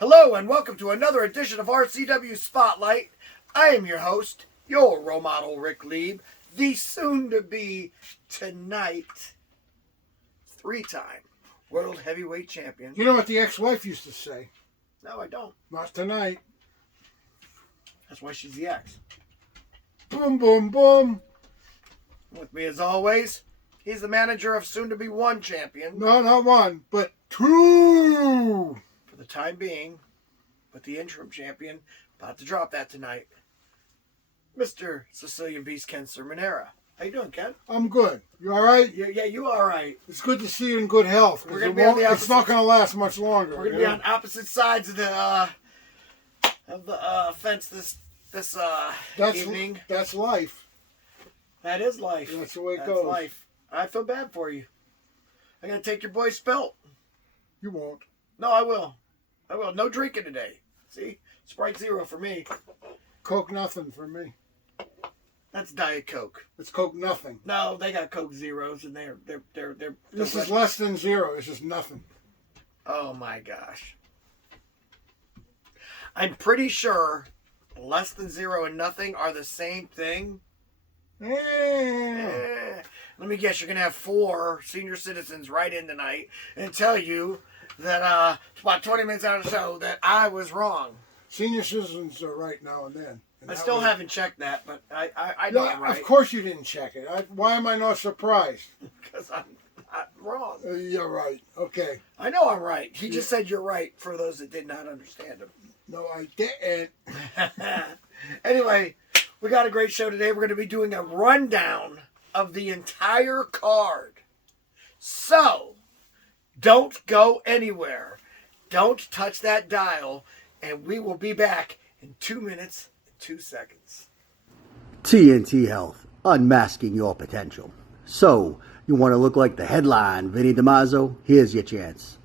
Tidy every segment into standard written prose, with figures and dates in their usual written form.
Hello and welcome to another edition of RCW Spotlight. I am your host, your role model, Rick Lieb, the soon-to-be tonight 3-time World Heavyweight Champion. You know what the ex-wife used to say? No, I don't. Not tonight. That's why she's the ex. Boom, boom, boom. With me as always, he's the manager of soon-to-be 1 champion. No, not 1, but 2. For the time being, but the interim champion, about to drop that tonight, Mr. Sicilian Beast Ken Sermonera. How you doing, Ken? I'm good. You all right? Yeah, you all right. It's good to see you in good health. We're gonna be on the it's not going to last much longer. We're going to be on opposite sides of the fence this evening. That's life. That is life. That's the way it That's goes. Life. I feel bad for you. I got to take your boy's spelt. You won't. No, I will. No drinking today. See? Sprite Zero for me. Coke nothing for me. That's Diet Coke. It's Coke nothing. No, they got Coke Zeros and they're This is less than 0. It's just nothing. Oh my gosh. I'm pretty sure less than 0 and nothing are the same thing. Yeah. Let me guess, you're going to have 4 senior citizens write in tonight and tell you that about 20 minutes out of the show that I was wrong. Senior citizens are right now and then. And I still haven't checked that, but I know I'm right. Of course you didn't check it. Why am I not surprised? Because I'm not wrong. You're right. Okay. I know I'm right. He just said you're right for those that did not understand him. No, I didn't. Anyway, we got a great show today. We're going to be doing a rundown of the entire card. So, don't go anywhere. Don't touch that dial. And we will be back in 2 minutes and 2 seconds. TNT Health, unmasking your potential. So, you want to look like the headline, Vinny DiMaggio? Here's your chance.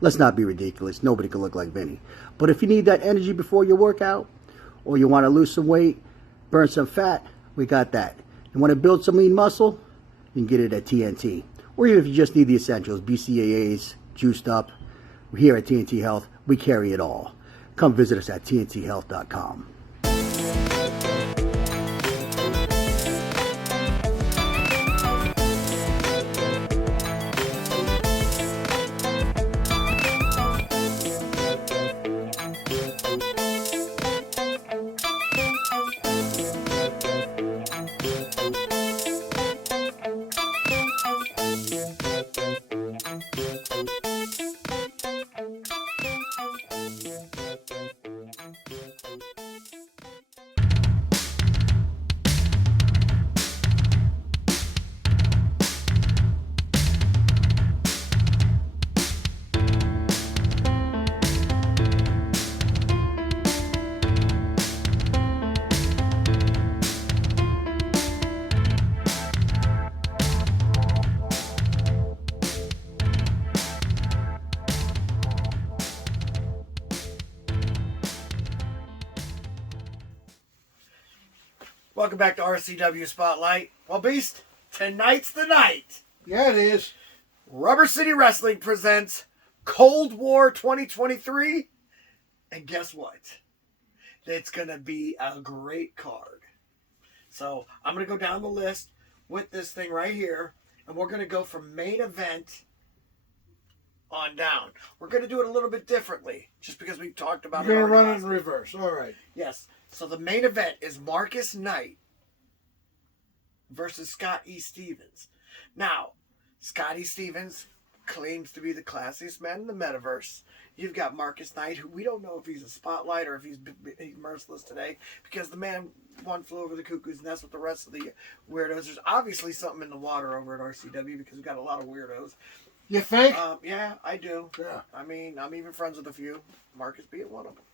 Let's not be ridiculous. Nobody can look like Vinny. But if you need that energy before your workout, or you want to lose some weight, burn some fat, we got that. You want to build some lean muscle? You can get it at TNT. Or even if you just need the essentials, BCAAs, juiced up. Here at TNT Health, we carry it all. Come visit us at tnthealth.com. Welcome back to RCW Spotlight. Well, Beast, tonight's the night. Yeah, it is. Rubber City Wrestling presents Cold War 2023. And guess what? It's going to be a great card. So I'm going to go down the list with this thing right here. And we're going to go from main event on down. We're going to do it a little bit differently. Just because we've talked about You're it. going to run it in reverse. All right. Yes. So the main event is Marcus Knight versus Scott E. Stevens. Now, Scott E. Stevens, claims to be the classiest man in the metaverse. You've got Marcus Knight, who we don't know if he's a spotlight or if he's merciless today, because the man one flew over the cuckoo's nest with the rest of the weirdos. There's obviously something in the water over at RCW because we've got a lot of weirdos. You think? Yeah, I do. Yeah. I mean, I'm even friends with a few, Marcus being one of them.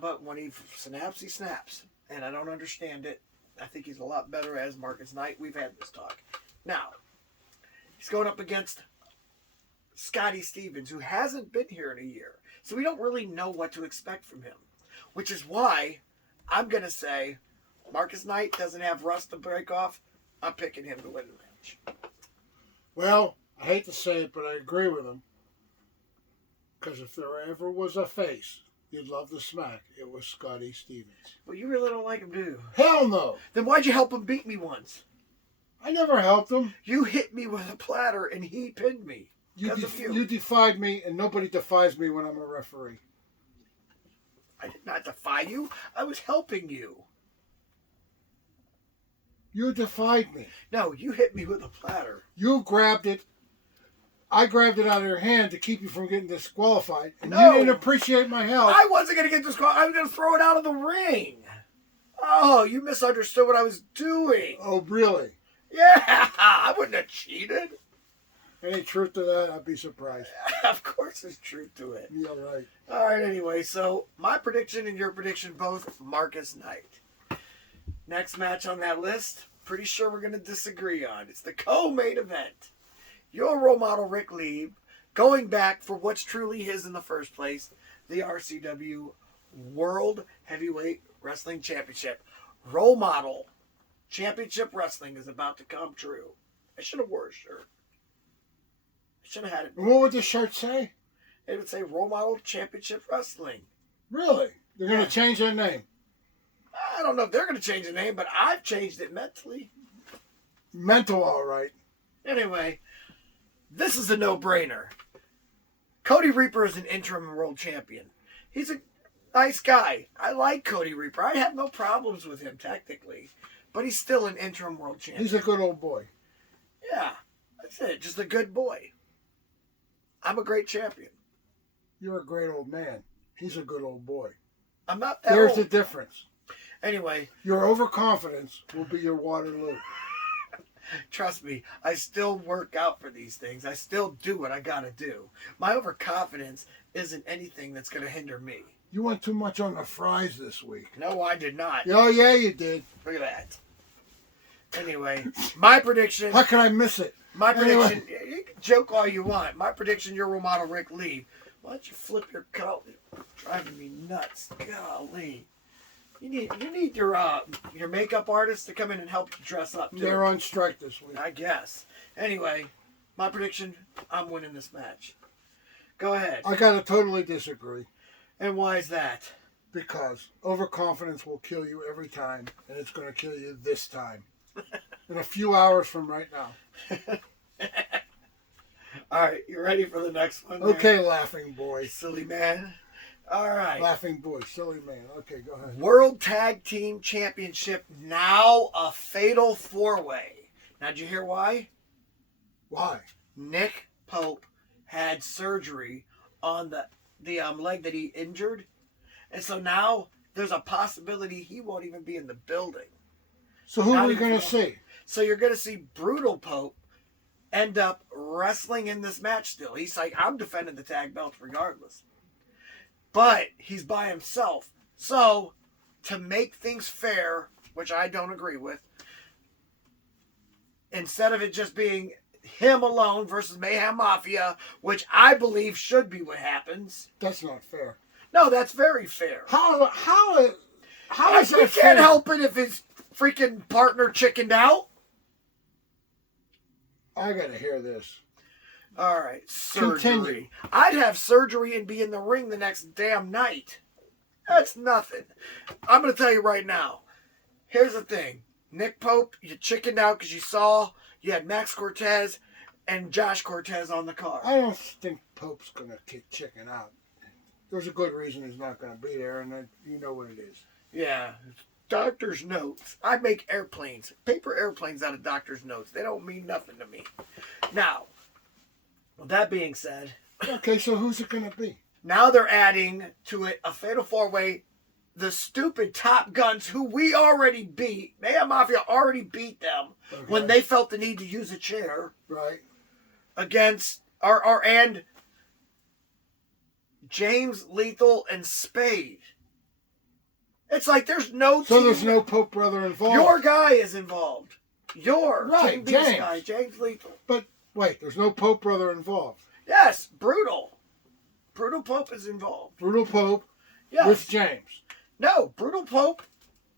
But when he snaps, he snaps. And I don't understand it. I think he's a lot better as Marcus Knight. We've had this talk. Now, he's going up against Scotty Stevens, who hasn't been here in a year. So we don't really know what to expect from him. Which is why I'm going to say Marcus Knight doesn't have rust to break off. I'm picking him to win the match. Well, I hate to say it, but I agree with him. Because if there ever was a face you'd love to smack, it was Scotty Stevens. Well, you really don't like him, do you? Hell no. Then why'd you help him beat me once? I never helped him. You hit me with a platter and he pinned me. You defied me, and nobody defies me when I'm a referee. I did not defy you. I was helping you. You defied me. No, you hit me with a platter. You grabbed it. I grabbed it out of your hand to keep you from getting disqualified, and No. you didn't appreciate my help. I wasn't going to get disqualified. I was going to throw it out of the ring. Oh, you misunderstood what I was doing. Oh, really? Yeah, I wouldn't have cheated. Any truth to that? I'd be surprised. Of course there's truth to it. Yeah, right. All right, anyway, so my prediction and your prediction both, Marcus Knight. Next match on that list, pretty sure we're going to disagree on. It's the co-main event. Your role model, Rick Lieb, going back for what's truly his in the first place, the RCW World Heavyweight Wrestling Championship. Role model championship wrestling is about to come true. I should have wore a shirt. I should have had it. And what would the shirt say? It would say Role Model Championship Wrestling. Really? They're going Yeah. to change their name? I don't know if they're going to change the name, but I've changed it mentally. Mental, all right. Anyway, this is a no-brainer. Cody Reaper is an interim world champion. He's a nice guy. I like Cody Reaper. I have no problems with him technically, but he's still an interim world champion. He's a good old boy. Yeah, that's it. Just a good boy. I'm a great champion. You're a great old man. He's a good old boy. I'm not that There's old. the difference. Anyway, Your overconfidence will be your Waterloo. trust me, I still work out for these things. I still do what I gotta do. My overconfidence isn't anything that's gonna hinder me. You went too much on the fries this week. No, I did not. Oh, yeah, you did. Look at that. Anyway, my prediction. How can I miss it? My prediction. Anyway. You can joke all you want. My prediction. Your role model, Rick Lee. Why don't you flip your coat? You're driving me nuts. Golly. You need your makeup artist to come in and help you dress up too. They're on strike this week. I guess. Anyway, my prediction. I'm winning this match. Go ahead. I got to totally disagree. And why is that? Because overconfidence will kill you every time, and it's going to kill you this time. In a few hours from right now. All right, you ready for the next one? there? Okay, laughing boy. Silly man. All right. Laughing boy, silly man. Okay, go ahead. World Tag Team Championship, now a fatal four-way. Now, did you hear why? Why? Nick Pope had surgery on the leg that he injured. And so now there's a possibility he won't even be in the building. So who Not are we even going to close. see? So you're going to see Brutal Pope end up wrestling in this match still. He's like, I'm defending the tag belt regardless. But he's by himself. So to make things fair, which I don't agree with, instead of it just being him alone versus Mayhem Mafia, which I believe should be what happens. That's not fair. No, that's very fair. How is We that fair? can't help it if his freaking partner chickened out. I got to hear this. All right, surgery. Continue. I'd have surgery and be in the ring the next damn night. That's nothing. I'm going to tell you right now. Here's the thing. Nick Pope, you chickened out because you saw you had Max Cortez and Josh Cortez on the card. I don't think Pope's going to kick chicken out. There's a good reason he's not going to be there, and you know what it is. Yeah. Doctor's notes. I make airplanes. Paper airplanes out of doctor's notes. They don't mean nothing to me. Now, Well, that being said, Okay, so who's it going to be? now they're adding to it a fatal four-way. The stupid Top Guns, who we already beat, Mayhem Mafia already beat them when they felt the need to use a chair. Right. Against and James Lethal and Spade. It's like there's no So team. there's no Pope brother involved. Your guy is involved. Your Right, Team Beast James. guy, James Lethal. But wait, there's no Pope brother involved. Yes, Brutal. Brutal Pope is involved. Brutal Pope Yes. with James. No, Brutal Pope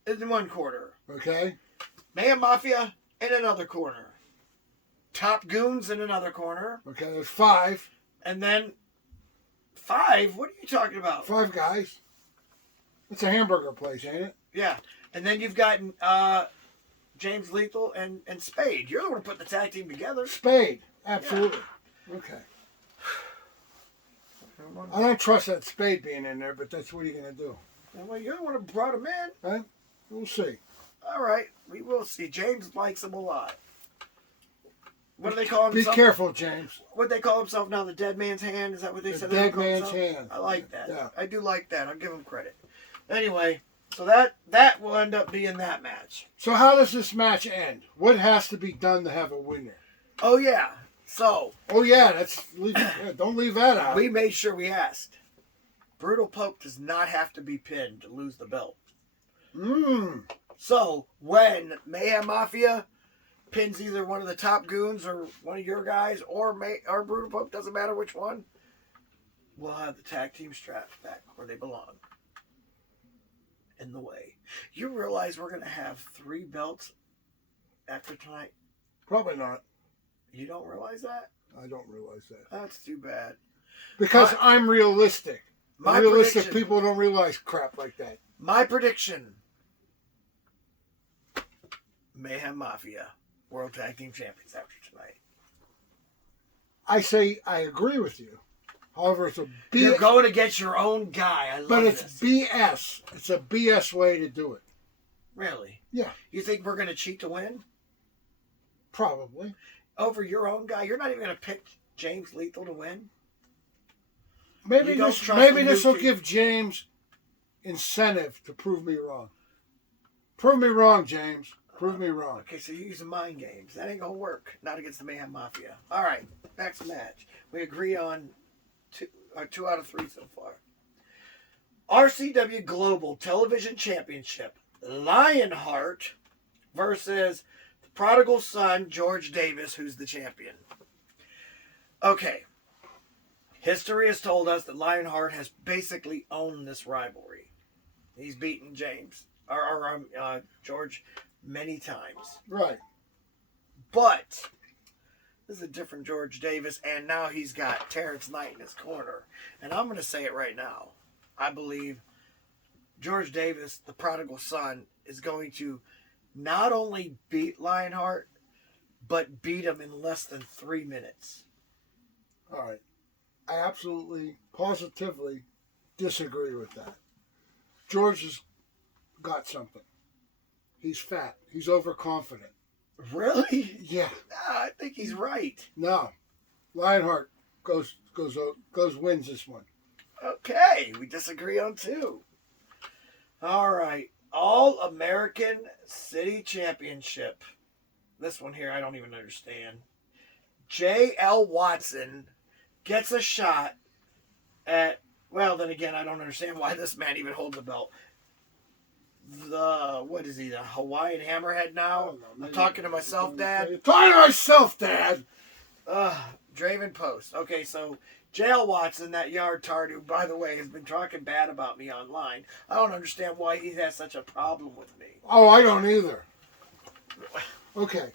is in one corner. Okay. Mayhem Mafia in another corner. Top Goons in another corner. Okay, there's 5. And then 5? What are you talking about? 5 guys. It's a hamburger place, ain't it? Yeah. And then you've got James Lethal and Spade. You're the one who put the tag team together. Spade. Absolutely. Okay. I don't trust that Spade being in there, but that's what you're going to do. Well, you're the one who brought him in. Huh? We'll see. All right. We will see. James likes him a lot. What do they call Be himself? careful, James. What they call himself now? The Dead Man's Hand? Is that what they The said? Dead they call Man's himself? Hand. I like that. Yeah. I do like that. I'll give him credit. Anyway, so that will end up being that match. So how does this match end? What has to be done to have a winner? Oh, yeah. So, Oh, yeah, don't leave that out. we made sure we asked. Brutal Pope does not have to be pinned to lose the belt. So, when Mayhem Mafia pins either one of the Top Goons or one of your guys or Brutal Pope, doesn't matter which one, we'll have the tag team straps back where they belong. In the way. You realize we're going to have 3 belts after tonight? Probably not. You don't realize that? I don't realize that. That's too bad. Because I'm realistic. My Realistic prediction- people don't realize crap like that. My prediction. Mayhem Mafia, World Tag Team Champions after tonight. I say I agree with you. However, it's a You're BS. going against your own guy. I love But it's this. BS. It's a BS way to do it. Really? Yeah, You think we're going to cheat to win? probably. Over your own guy? You're not even going to pick James Lethal to win? Maybe You don't this trust the will new team? give James incentive to prove me wrong. Prove me wrong, James. Prove me wrong. Okay, so you're using mind games. That ain't going to work. Not against the Mayhem Mafia. All right, next match. We agree on 2 out of 3 so far. RCW Global Television Championship. Lionheart versus the prodigal son, George Davis, who's the champion. Okay. History has told us that Lionheart has basically owned this rivalry. He's beaten George many times. Right. But this is a different George Davis, and now he's got Terrence Knight in his corner. And I'm going to say it right now. I believe George Davis, the prodigal son, is going to not only beat Lionheart, but beat him in less than 3 minutes. All right. I absolutely, positively disagree with that. George has got something. He's fat. He's overconfident. Really? Yeah. Nah, I think he's right. No. Lionheart goes wins this one. Okay, we disagree on 2. All right. All-American City Championship. This one here, I don't even understand. J.L. Watson gets a shot at, well, then again, I don't understand why this man even holds the belt. What is he, the Hawaiian Hammerhead now? I'm talking to myself, Dad. Talking to myself, Dad. Draven Post. Okay, so J.L. Watson, that yard tart who, by the way, has been talking bad about me online. I don't understand why he has such a problem with me. Oh, I don't either. Okay.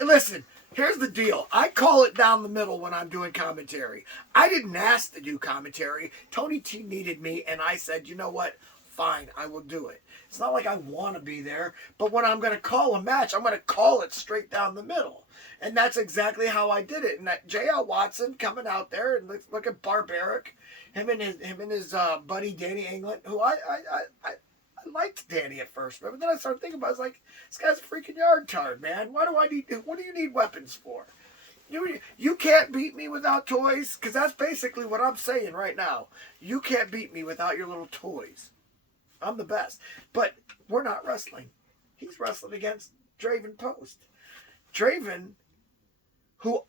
Listen, here's the deal. I call it down the middle when I'm doing commentary. I didn't ask to do commentary. Tony T needed me, and I said, you know what? Fine, I will do it. It's not like I want to be there, but when I'm going to call a match, I'm going to call it straight down the middle. And that's exactly how I did it. And that J.L. Watson coming out there and looking barbaric, him and his buddy Danny England, who I liked Danny at first, but then I started thinking about it. I was like, this guy's a freaking yard tard, man. What do you need weapons for? You can't beat me without toys, because that's basically what I'm saying right now. You can't beat me without your little toys. I'm the best. But we're not wrestling. He's wrestling against Draven Post. Draven, who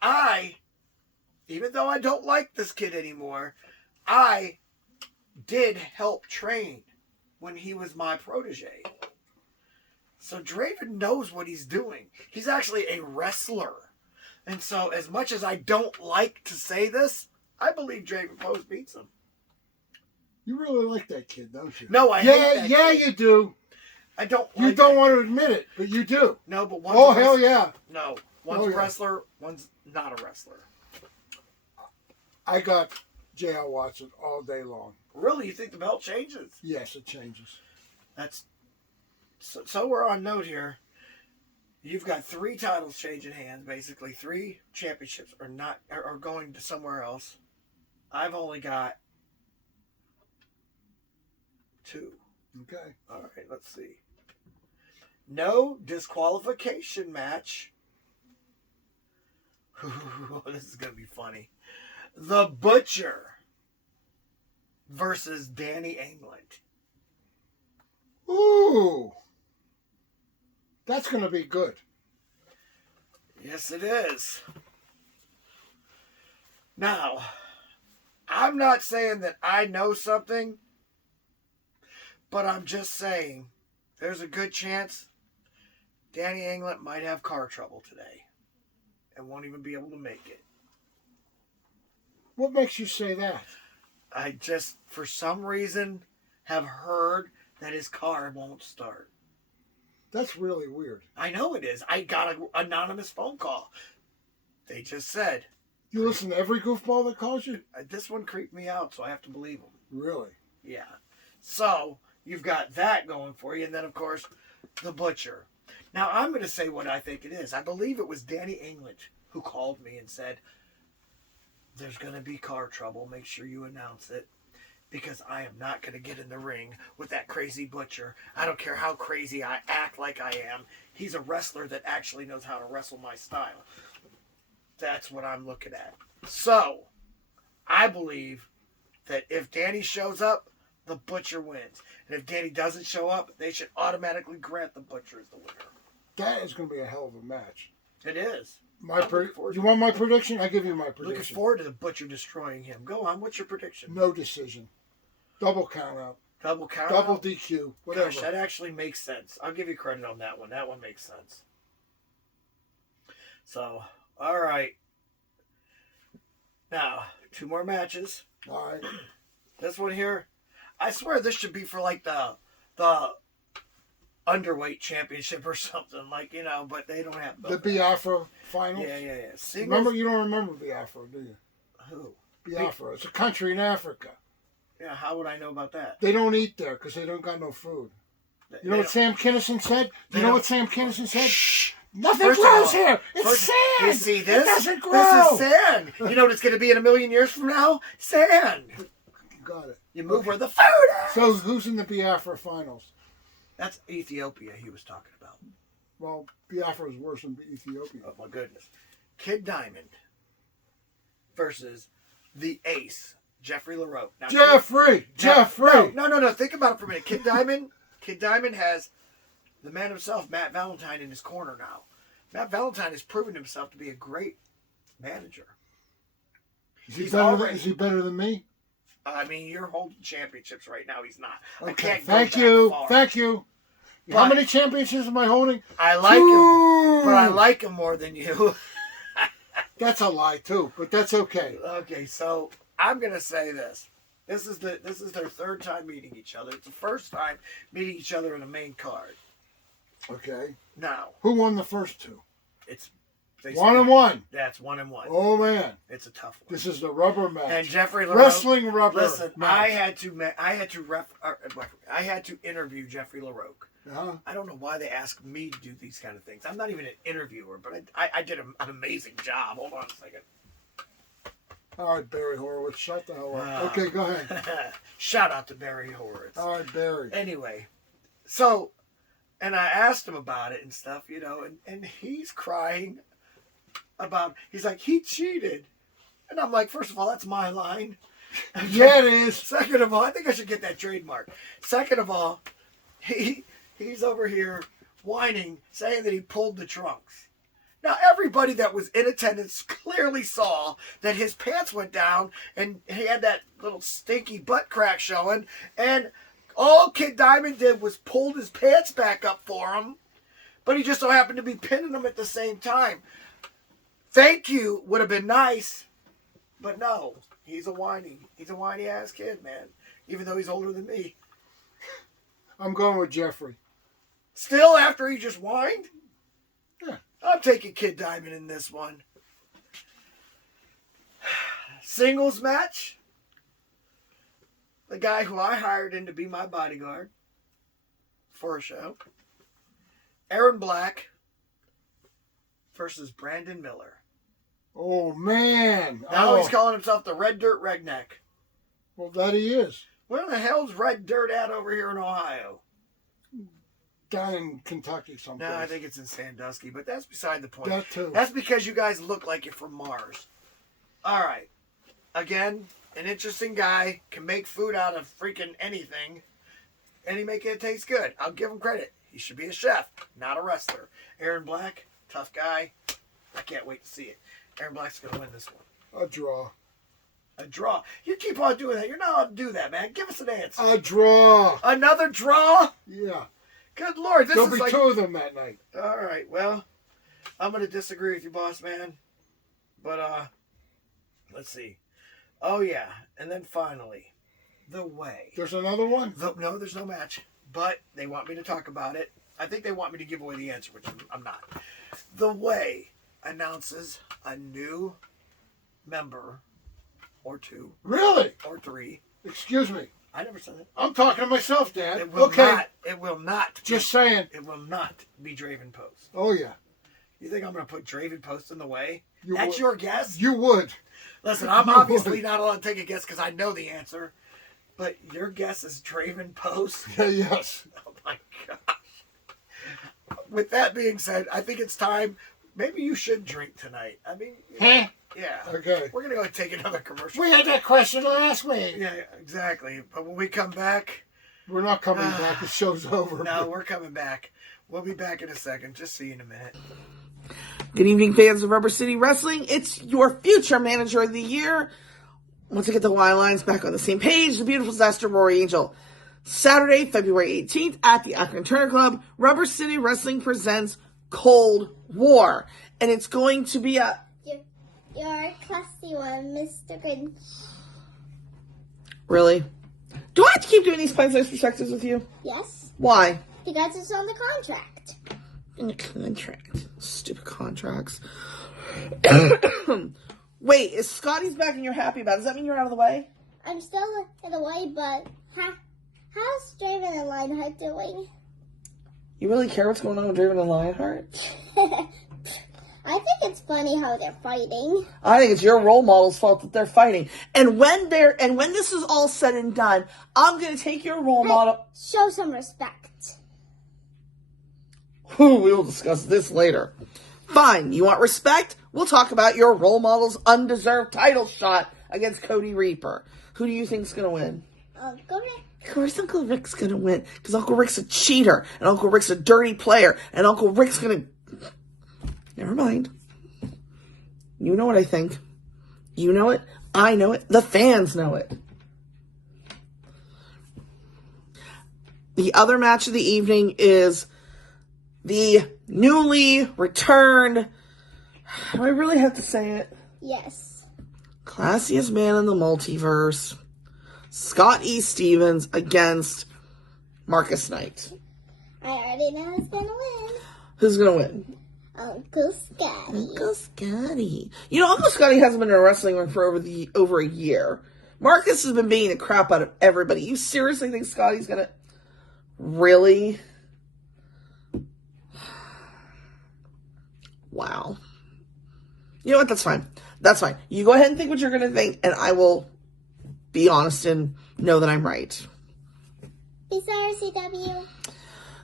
even though I don't like this kid anymore, I did help train when he was my protege. So Draven knows what he's doing. He's actually a wrestler. And so as much as I don't like to say this, I believe Draven Post beats him. You really like that kid, don't you? No, I hate that kid. You do. I don't You like don't that want kid. to admit it, but you do. No, but one's Oh, a hell wrestler. yeah. No, one's a wrestler, one's not a wrestler. I got J.L. Watson all day long. Really? You think the belt changes? Yes, it changes. That's so we're on note here. You've got 3 titles changing hands, basically. 3 championships are going to somewhere else. I've only got 2. Okay. All right, let's see. No disqualification match. This is going to be funny. The Butcher versus Danny England. Ooh. That's going to be good. Yes, it is. Now, I'm not saying that I know something, but I'm just saying there's a good chance Danny England might have car trouble today and won't even be able to make it. What makes you say that? I just, for some reason, have heard that his car won't start. That's really weird. I know it is. I got an anonymous phone call. They just said. You listen to every goofball that calls you? This one creeped me out, so I have to believe him. Really? Yeah. So, you've got that going for you, and then, of course, the Butcher. Now, I'm going to say what I think it is. I believe it was Danny England who called me and said, there's going to be car trouble. Make sure you announce it. Because I am not going to get in the ring with that crazy Butcher. I don't care how crazy I act like I am. He's a wrestler that actually knows how to wrestle my style. That's what I'm looking at. So, I believe that if Danny shows up, the Butcher wins. And if Danny doesn't show up, they should automatically grant the Butcher as the winner. That is going to be a hell of a match. It is. You want my prediction? I give you my prediction. Looking forward to the Butcher destroying him. Go on. What's your prediction? No decision. Double count out. Double count Double out? DQ. Whatever. Gosh, that actually makes sense. I'll give you credit on that one. That one makes sense. So, all right. Now, 2 more matches. All right. This one here, I swear this should be for like the underweight championship or something, like, but they don't have The Biafra finals? Yeah. Remember, you don't remember Biafra, do you? Who? Biafra. It's a country in Africa. Yeah, how would I know about that? They don't eat there because they don't got no food. You know what Sam Kinison said? Shh. Nothing First of grows all- here. It's sand. You see this? It doesn't grow. This is sand. You know what it's going to be in a million years from now? Sand. Got it. You move where the food is. So who's in the Biafra finals? That's Ethiopia he was talking about. Well, Biafra is worse than Ethiopia. Oh, my goodness. Kid Diamond versus the ace, Jeffrey LaRoque. Now, Jeffrey! No. Think about it for a minute. Kid Diamond has the man himself, Matt Valentine, in his corner now. Matt Valentine has proven himself to be a great manager. Is he better than me? I mean, you're holding championships right now. He's not. Okay. I can't Thank go you. that far. Thank you. But How many championships am I holding? I like him, but I like him more than you. That's a lie too, but that's okay. Okay, so I'm gonna say this. This is their 3rd time meeting each other. It's the first time meeting each other in a main card. Okay. Now, Who won the first 2? it's 1-1. That's 1-1. Oh man, It's a tough one. this is the rubber match. And Jeffrey LaRoque, Wrestling rubber. Listen, match. I had to interview Jeffrey LaRoque. Uh-huh. I don't know why they ask me to do these kind of things. I'm not even an interviewer, but I did an amazing job. Hold on a second. All right, Barry Horowitz, shut the hell up. Okay, go ahead. Shout out to Barry Horowitz. All right, Barry. Anyway, so, and I asked him about it and stuff, and he's crying about, he's like, he cheated. And I'm like, first of all, that's my line. Yeah, it is. Second of all, I think I should get that trademark. Second of all, he's over here whining, saying that he pulled the trunks. Now, everybody that was in attendance clearly saw that his pants went down and he had that little stinky butt crack showing. And all Kid Diamond did was pulled his pants back up for him. But he just so happened to be pinning them at the same time. Thank you would have been nice. But no, he's a whiny ass kid, man. Even though he's older than me. I'm going with Jeffrey. Still after he just whined? Yeah. I'm taking Kid Diamond in this one. Singles match. The guy who I hired in to be my bodyguard for a show. Aaron Black versus Brandon Miller. Oh, man. Now he's calling himself the Red Dirt Redneck. Well, that he is. Where the hell's Red Dirt at over here in Ohio? Down in Kentucky someplace. No, I think it's in Sandusky, but that's beside the point. That too. That's because you guys look like you're from Mars. All right. Again, an interesting guy, can make food out of freaking anything, and he make it taste good. I'll give him credit. He should be a chef, not a wrestler. Aaron Black, tough guy. I can't wait to see it. Aaron Black's going to win this one. A draw. A draw. You keep on doing that. You're not allowed to do that, man. Give us an answer. A draw. Another draw? Yeah. Good Lord. There'll be two of them that night. All right. Well, I'm going to disagree with you, boss man. But, let's see. Oh, yeah. And then finally, The Way. There's another one? No, there's no match. But they want me to talk about it. I think they want me to give away the answer, which I'm not. The Way announces a new member or two. Really? Or three. Excuse me. I never said that. I'm talking to myself, Dad. It will not. Just saying. It will not be Draven Post. Oh, yeah. You think I'm going to put Draven Post in The Way? You That's would. your guess? You would. Listen, I'm obviously not allowed to take a guess because I know the answer. But your guess is Draven Post? Yes. Oh, my gosh. With that being said, I think it's time. Maybe you should drink tonight. I mean, Huh? yeah. Okay. We're going to go and take another commercial. We had that question last week. Yeah, exactly. But when we come back... We're not coming back. The show's over. No, we're coming back. We'll be back in a second. Just see you in a minute. Good evening, fans of Rubber City Wrestling. It's your future manager of the year. Once I get the Y lines back on the same page, the beautiful disaster Rory Angel. Saturday, February 18th at the Akron Turner Club, Rubber City Wrestling presents Cold War. And it's going to be a... You're a classy one, Mr. Grinch. Really? Do I have to keep doing these Plain-Size perspectives with you? Yes, Why? because it's on the contract. In the contract. Stupid contracts. Wait, is Scotty's back and you're happy about it? Does that mean you're out of the way? I'm still in the way, but how's Draven and Lionheart doing? You really care what's going on with Draven and Lionheart? I think it's funny how they're fighting. I think it's your role model's fault that they're fighting. And when this is all said and done, I'm going to take your role model. Show some respect. We will discuss this later. Fine, you want respect? We'll talk about your role model's undeserved title shot against Cody Reaper. Who do you think's going to win? Uncle Rick. Of course Uncle Rick's going to win, because Uncle Rick's a cheater, and Uncle Rick's a dirty player, and Uncle Rick's going to... Never mind. You know what I think. You know it. I know it. The fans know it. The other match of the evening is the newly returned... Do I really have to say it? Yes. Classiest man in the multiverse. Scott E. Stevens against Marcus Knight. I already know who's gonna win. Who's going to win? Uncle Scotty. Uncle Scotty. You know, Uncle Scotty hasn't been in a wrestling ring for over a year. Marcus has been beating the crap out of everybody. You seriously think Scotty's gonna... Really? Wow. You know what? That's fine. That's fine. You go ahead and think what you're gonna think, and I will be honest and know that I'm right. Peace out, RCW.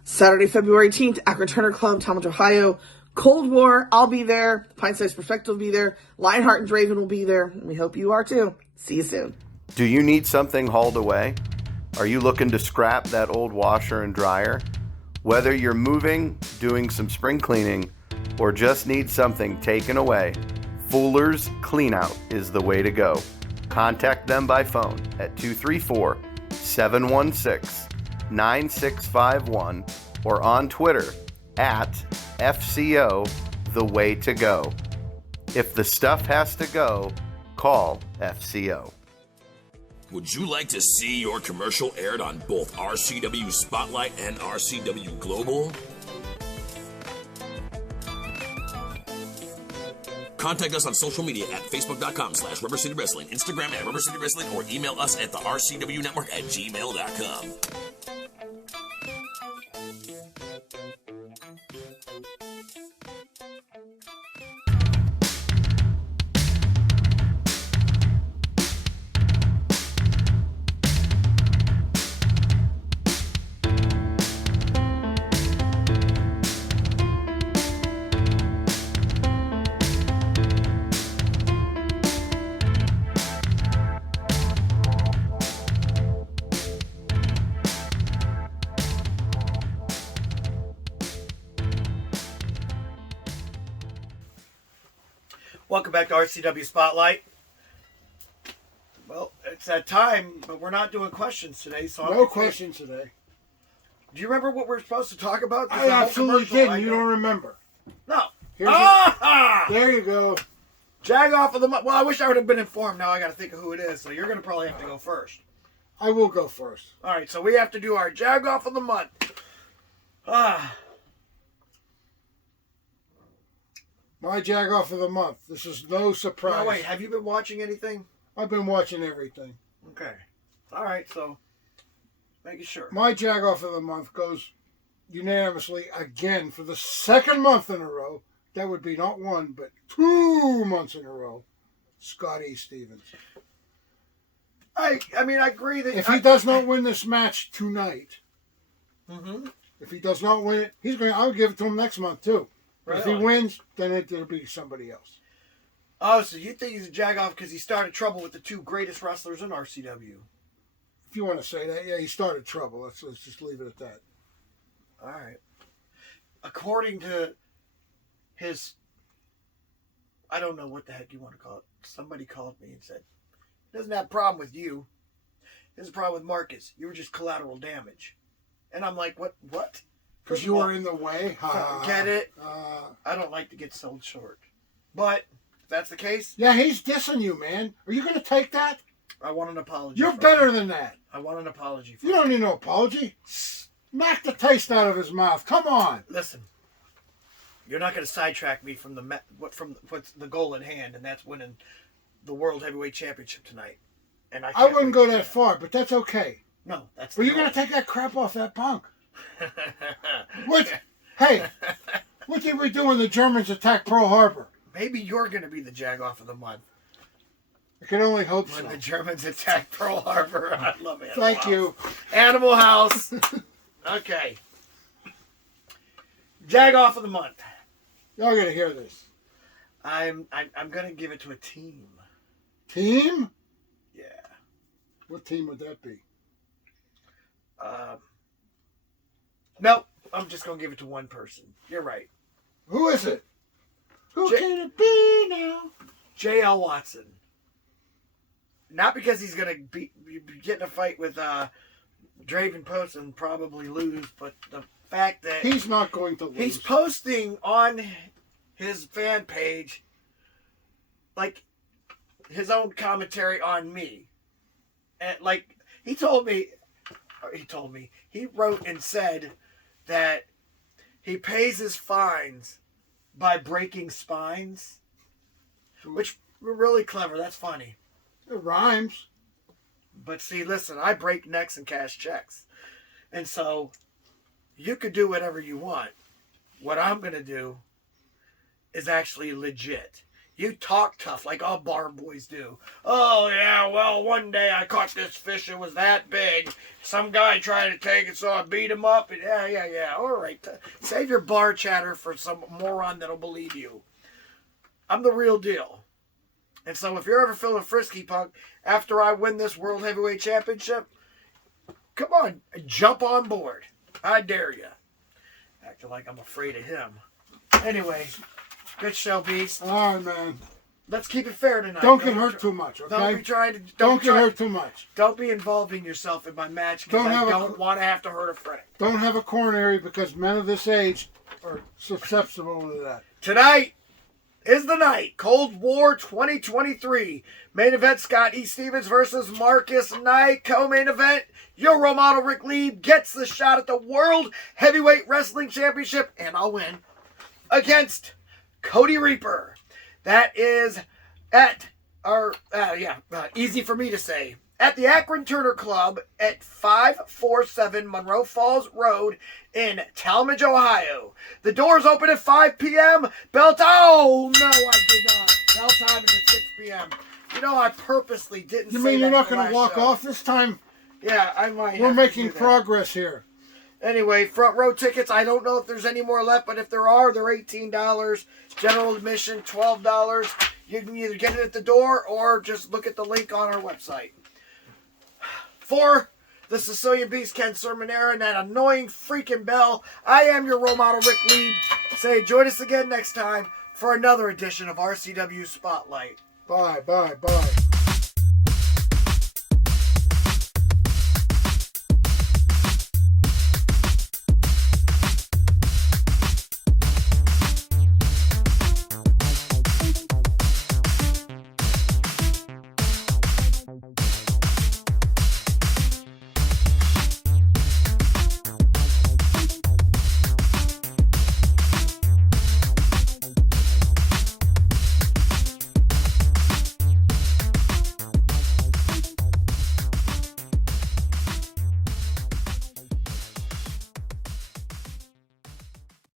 Saturday, February 18th, Akron Turner Club, Talmadge, Ohio. Cold War, I'll be there. Pint Size Perfecto will be there. Lionheart and Draven will be there. We hope you are too. See you soon. Do you need something hauled away? Are you looking to scrap that old washer and dryer? Whether you're moving, doing some spring cleaning, or just need something taken away, Fuller's Cleanout is the way to go. Contact them by phone at 234-716-9651 or on Twitter at FCO The Way to Go. If the stuff has to go, call FCO. Would you like to see your commercial aired on both RCW Spotlight and RCW Global? Contact us on social media at facebook.com/Rubber City Wrestling, Instagram at Rubber City Wrestling, or email us at the RCW Network at gmail.com. Welcome back to RCW Spotlight. Well, it's that time, but we're not doing questions today. So No questions today. Do you remember what we're supposed to talk about? I absolutely didn't. You don't remember. No. There you go. Jagoff of the month. Well, I wish I would have been informed. Now I got to think of who it is. So you're going to probably have to go first. I will go first. All right. So we have to do our Jagoff of the month. My Jagoff of the month. This is no surprise. No, wait. Have you been watching anything? I've been watching everything. Okay. All right. So making sure. My Jagoff of the month goes unanimously again for the second month in a row. That would be not one, but 2 months in a row. Scotty Stevens. I mean, I agree that If he does not win this match tonight, Mm-hmm. if he does not win it, I'll give it to him next month too. But if he Really? wins, then it'll be somebody else. Oh, so you think he's a Jagoff because he started trouble with the two greatest wrestlers in RCW? If you want to say that, yeah, he started trouble. Let's just leave it at that. All right. According to his, I don't know what the heck you want to call it. Somebody called me and said, he doesn't have a problem with you. He has a problem with Marcus. You were just collateral damage. And I'm like, what? Because you were in the way. Get it? I don't like to get sold short. But if that's the case, Yeah, he's dissing you, man. Are you going to take that? I want an apology. You're from better him. than that. I want an apology from You don't him. need no apology. Smack the taste out of his mouth. Come on. Listen, you're not going to sidetrack me from what's the goal at hand, and that's winning the World Heavyweight Championship tonight. And I wouldn't go that far, but that's okay. No, that's. Well, the you're going to goal. take that crap off that punk. Hey, what did we do when the Germans attacked Pearl Harbor? Maybe you're going to be the Jagoff of the month I can only hope when so. the Germans attack Pearl Harbor. I love Animal Thank House. you. Animal House. Okay. Jagoff of the month. Y'all got to hear this. I'm going to give it to a team. Team? Yeah. What team would that be? Nope. I'm just going to give it to one person. You're right. Who is it? Who J- can it be now? J.L. Watson. Not because he's going to be get in a fight with Draven Post and probably lose, but the fact that He's not going to lose. he's posting on his fan page like his own commentary on me. And like he wrote and said that he pays his fines by breaking spines, which were really clever. That's funny. It rhymes. But see, listen, I break necks and cash checks. And so you could do whatever you want. What I'm going to do is actually legit. You talk tough like all bar boys do. Oh, yeah, well, one day I caught this fish. It was that big. Some guy tried to take it, so I beat him up. And yeah. All right. Save your bar chatter for some moron that'll believe you. I'm the real deal. And so if you're ever feeling frisky, punk, after I win this World Heavyweight Championship, come on, jump on board. I dare you. Acting like I'm afraid of him. Anyway, good show, Beast. All right, man. Let's keep it fair tonight. Don't get hurt too much, okay? Don't be trying to. Don't get hurt too much. Don't be involving yourself in my match because I don't want to have to hurt a friend. Don't have a coronary because men of this age are susceptible to that. Tonight is the night. Cold War 2023. Main event, Scott E. Stevens versus Marcus Knight. Co-main event, your role model Rick Lieb gets the shot at the World Heavyweight Wrestling Championship, and I'll win, against Cody Reaper. That is at easy for me to say, at the Akron Turner Club at 547 Monroe Falls Road in Talmadge, Ohio. The doors open at 5 p.m. Oh, no, I did not. Bell time is at 6 p.m. You know, I purposely didn't say that. You mean you're not going to walk off this time? Yeah, I might. We're making progress here. Anyway, front row tickets, I don't know if there's any more left, but if there are, they're $18. General admission, $12. You can either get it at the door or just look at the link on our website. For the Sicilian Beast, Ken Sermonera, and that annoying freaking bell, I am your role model, Rick Lieb. Say, join us again next time for another edition of RCW Spotlight. Bye.